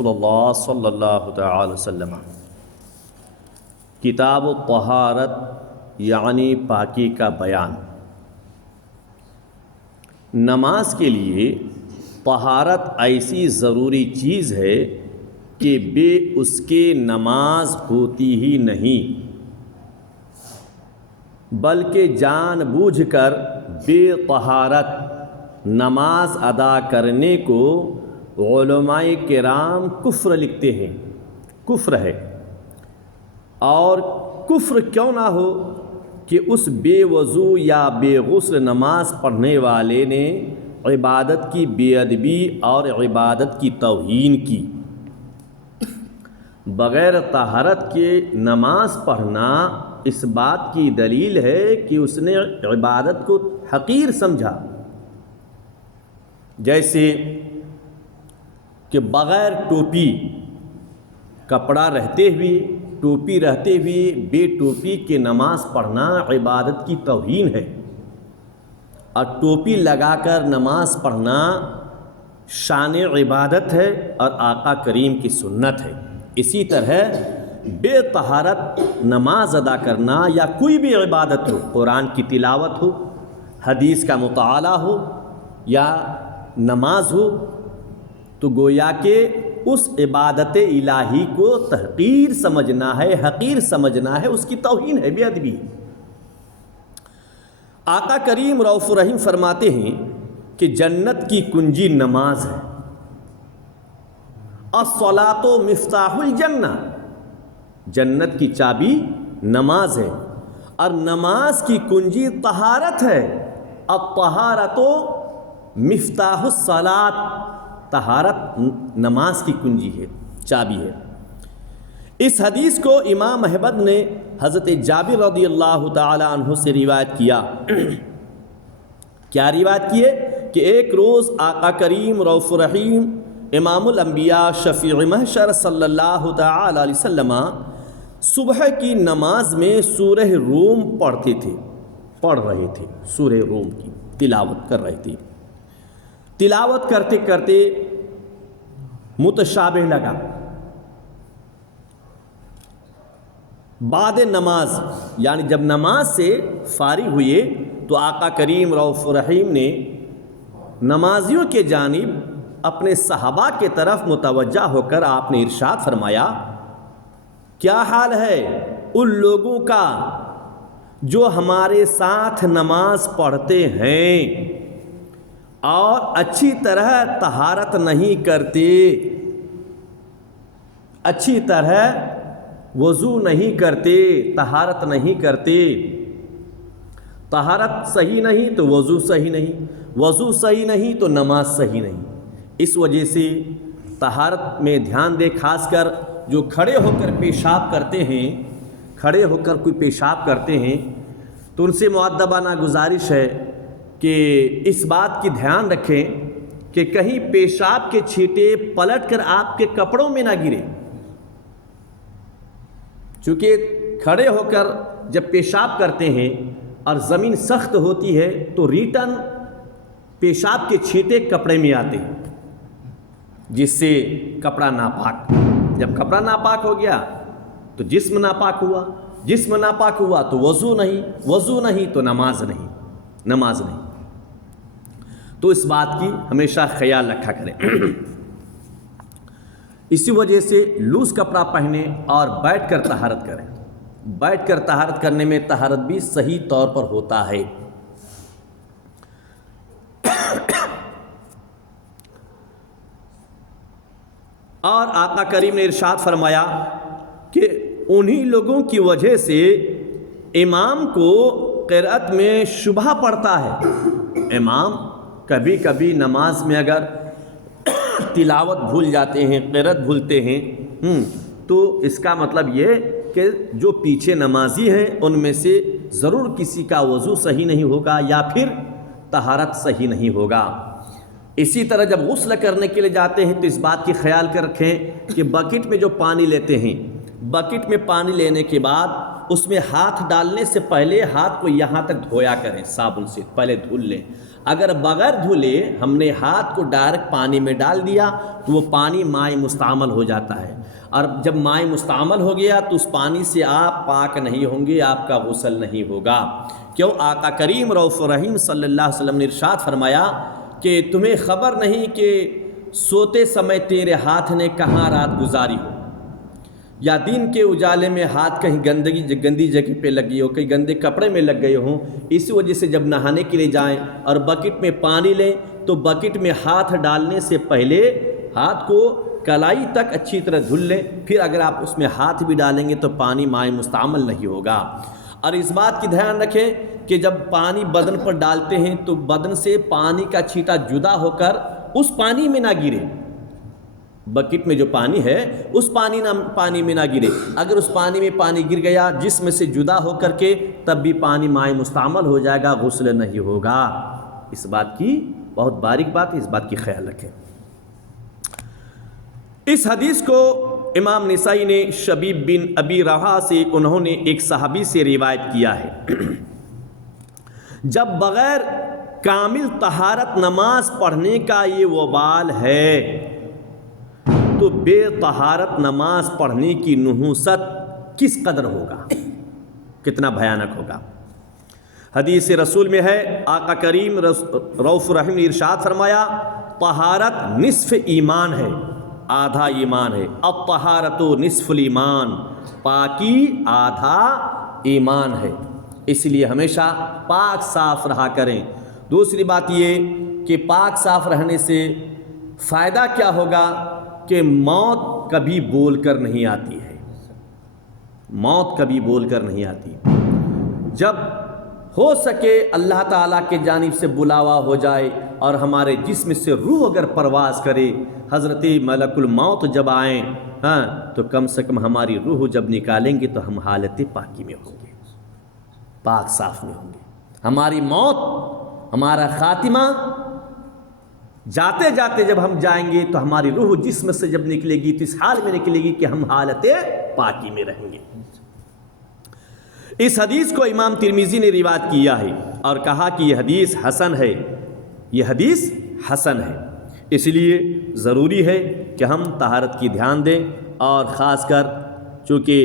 رسول اللہ صلی اللہ تعالی وسلم۔ کتاب الطہارت یعنی پاکی کا بیان۔ نماز کے لیے طہارت ایسی ضروری چیز ہے کہ بے اس کے نماز ہوتی ہی نہیں، بلکہ جان بوجھ کر بے طہارت نماز ادا کرنے کو علماء کرام کفر لکھتے ہیں، کفر ہے۔ اور کفر کیوں نہ ہو کہ اس بے وضو یا بے غسل نماز پڑھنے والے نے عبادت کی بے ادبی اور عبادت کی توہین کی۔ بغیر طہارت کے نماز پڑھنا اس بات کی دلیل ہے کہ اس نے عبادت کو حقیر سمجھا، جیسے کہ بغیر ٹوپی، کپڑا رہتے ہوئے، ٹوپی رہتے ہوئے بے ٹوپی کے نماز پڑھنا عبادت کی توہین ہے، اور ٹوپی لگا کر نماز پڑھنا شان عبادت ہے اور آقا کریم کی سنت ہے۔ اسی طرح بے طہارت نماز ادا کرنا یا کوئی بھی عبادت ہو، قرآن کی تلاوت ہو، حدیث کا مطالعہ ہو یا نماز ہو، تو گویا کہ اس عبادت الہی کو تحقیر سمجھنا ہے، حقیر سمجھنا ہے، اس کی توہین ہے، بے ادبی ہے۔ آقا کریم رؤوف الرحیم فرماتے ہیں کہ جنت کی کنجی نماز ہے، الصلاۃ مفتاح الجنہ، جنت کی چابی نماز ہے، اور نماز کی کنجی طہارت ہے، الطہارۃ مفتاح الصلاۃ، طہارت نماز کی کنجی ہے، چابی ہے۔ اس حدیث کو امام احمد نے حضرت جابر رضی اللہ تعالی عنہ سے روایت کیا۔ کیا روایت کیے کہ ایک روز آقا کریم رؤوف الرحیم امام الانبیاء شفیع محشر صلی اللہ تعالی علیہ وسلم صبح کی نماز میں سورہ روم پڑھ رہے تھے، سورہ روم کی تلاوت کر رہے تھے۔ تلاوت کرتے کرتے متشابہ لگا، بعد نماز یعنی جب نماز سے فارغ ہوئے تو آقا کریم رؤوف الرحیم نے نمازیوں کے جانب اپنے صحابہ کے طرف متوجہ ہو کر آپ نے ارشاد فرمایا، کیا حال ہے ان لوگوں کا جو ہمارے ساتھ نماز پڑھتے ہیں اور اچھی طرح طہارت نہیں کرتے، اچھی طرح وضو نہیں کرتے، طہارت نہیں کرتے۔ طہارت صحیح نہیں تو وضو صحیح نہیں، وضو صحیح نہیں تو نماز صحیح نہیں۔ اس وجہ سے طہارت میں دھیان دے، خاص کر جو کھڑے ہو کر پیشاب کرتے ہیں، کھڑے ہو کر کوئی پیشاب کرتے ہیں تو ان سے مؤدبانہ گزارش ہے کہ اس بات کی دھیان رکھیں کہ کہیں پیشاب کے چھینٹے پلٹ کر آپ کے کپڑوں میں نہ گرے، چونکہ کھڑے ہو کر جب پیشاب کرتے ہیں اور زمین سخت ہوتی ہے تو ریٹن پیشاب کے چھینٹے کپڑے میں آتے ہیں، جس سے کپڑا ناپاک، جب کپڑا ناپاک ہو گیا تو جسم ناپاک ہوا، جسم ناپاک ہوا تو وضو نہیں، وضو نہیں تو نماز نہیں، نماز نہیں۔ تو اس بات کی ہمیشہ خیال رکھا کریں۔ اسی وجہ سے لوز کپڑا پہنیں اور بیٹھ کر طہارت کریں۔ بیٹھ کر طہارت کرنے میں طہارت بھی صحیح طور پر ہوتا ہے۔ اور آقا کریم نے ارشاد فرمایا کہ انہی لوگوں کی وجہ سے امام کو قرأت میں شبہ پڑتا ہے۔ امام کبھی کبھی نماز میں اگر تلاوت بھول جاتے ہیں، قرأت بھولتے ہیں، تو اس کا مطلب یہ کہ جو پیچھے نمازی ہیں ان میں سے ضرور کسی کا وضو صحیح نہیں ہوگا یا پھر طہارت صحیح نہیں ہوگا۔ اسی طرح جب غسل کرنے کے لیے جاتے ہیں تو اس بات کی خیال کر رکھیں کہ بکٹ میں جو پانی لیتے ہیں، بکٹ میں پانی لینے کے بعد اس میں ہاتھ ڈالنے سے پہلے ہاتھ کو یہاں تک دھویا کریں، صابن سے پہلے دھل لیں۔ اگر بغیر دھلے ہم نے ہاتھ کو ڈائریکٹ پانی میں ڈال دیا تو وہ پانی مائع مستعمل ہو جاتا ہے، اور جب مائع مستعمل ہو گیا تو اس پانی سے آپ پاک نہیں ہوں گے، آپ کا غسل نہیں ہوگا۔ کیوں؟ آقا کریم رؤوف رحیم صلی اللہ علیہ وسلم نے ارشاد فرمایا کہ تمہیں خبر نہیں کہ سوتے سمے تیرے ہاتھ نے کہاں رات گزاری ہو، یا دن کے اجالے میں ہاتھ کہیں گندی جگہ پہ لگی ہو، کہیں گندے کپڑے میں لگ گئے ہوں۔ اسی وجہ سے جب نہانے کے لیے جائیں اور بکٹ میں پانی لیں تو بکٹ میں ہاتھ ڈالنے سے پہلے ہاتھ کو کلائی تک اچھی طرح دھل لیں، پھر اگر آپ اس میں ہاتھ بھی ڈالیں گے تو پانی مائع مستعمل نہیں ہوگا۔ اور اس بات کی دھیان رکھیں کہ جب پانی بدن پر ڈالتے ہیں تو بدن سے پانی کا چھینٹا جدا ہو کر اس پانی میں نہ گرے، بکٹ میں جو پانی ہے اس پانی میں نہ گرے۔ اگر اس پانی میں پانی گر گیا جسم سے جدا ہو کر کے تب بھی پانی مائع مستعمل ہو جائے گا، غسل نہیں ہوگا۔ اس بات کی بہت باریک بات ہے، اس بات کی خیال رکھیں۔ اس حدیث کو امام نسائی نے شبیب بن ابی روا سے، انہوں نے ایک صحابی سے روایت کیا ہے، جب بغیر کامل طہارت نماز پڑھنے کا یہ وبال ہے تو بے طہارت نماز پڑھنے کی نحوست کس قدر ہوگا، کتنا بھیانک ہوگا۔ حدیث رسول میں ہے، آقا کریم رؤوف رحیم نے ارشاد فرمایا، طہارت نصف ایمان ہے، آدھا ایمان ہے۔ الطہارت نصف الایمان، پاکی آدھا ایمان ہے، اس لیے ہمیشہ پاک صاف رہا کریں۔ دوسری بات یہ کہ پاک صاف رہنے سے فائدہ کیا ہوگا کہ موت کبھی بول کر نہیں آتی ہے، موت کبھی بول کر نہیں آتی۔ جب ہو سکے اللہ تعالیٰ کے جانب سے بلاوا ہو جائے اور ہمارے جسم سے روح اگر پرواز کرے، حضرت ملک الموت جب آئیں تو کم سے کم ہماری روح جب نکالیں گے تو ہم حالت پاکی میں ہوں گے، پاک صاف میں ہوں گے۔ ہماری موت، ہمارا خاتمہ جاتے جاتے جب ہم جائیں گے تو ہماری روح جسم سے جب نکلے گی تو اس حال میں نکلے گی کہ ہم حالت پاکی میں رہیں گے۔ اس حدیث کو امام ترمذی نے روایت کیا ہے اور کہا کہ یہ حدیث حسن ہے، یہ حدیث حسن ہے۔ اس لیے ضروری ہے کہ ہم طہارت کی دھیان دیں، اور خاص کر چونکہ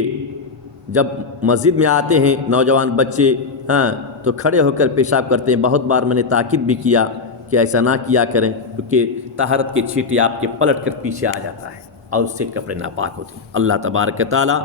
جب مسجد میں آتے ہیں نوجوان بچے تو کھڑے ہو کر پیشاب کرتے ہیں، بہت بار میں نے تاکید بھی کیا کہ ایسا نہ کیا کریں، کیونکہ طہارت کے چھینٹے آپ کے پلٹ کر پیچھے آ جاتا ہے اور اس سے کپڑے ناپاک ہوتے ہیں۔ اللہ تبارک تعالیٰ